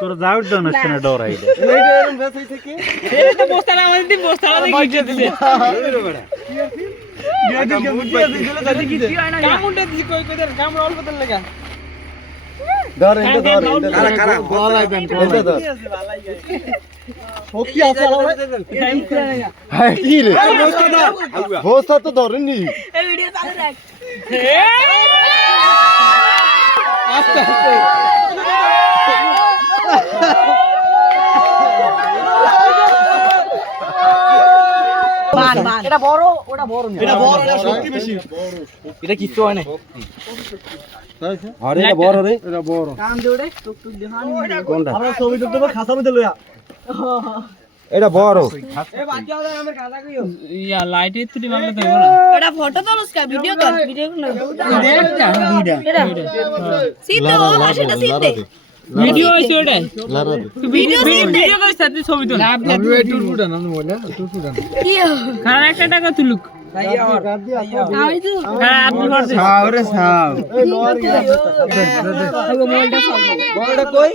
তোর যাওয়ার জন্য না ডর আইডে তো ধরেননি এটা বড় ওটা বড় এটা বড় এটা শক্তি বেশি এটা কিছু হয় না আরে এটা বড় রে এটা বড় কাম দে ওরে টুক টুক দেখানি কোনটা আমরা ছবি তুলতে খাসা মধ্যে লইয়া এটা বড় এ বাকি আমাদের নামের কাদা কইও ইয়া লাইট ইত্তুটি মারলে তো হবে না এটা ফটো তো লসকা ভিডিও কর না দেখ যা দুইটা সিধে ও সেটা সিধে ভিডিও হইছে ওটা ভিডিও ভিডিও কইছ তুই ছবি তুল আমি এই টুটুটা না বলে টুটুটা কি খান একটা টাকা তুলুক আমি তো হ্যাঁ আপনি করতে সাওরে সাও এই লোয়ার গিয়া বড়টা কই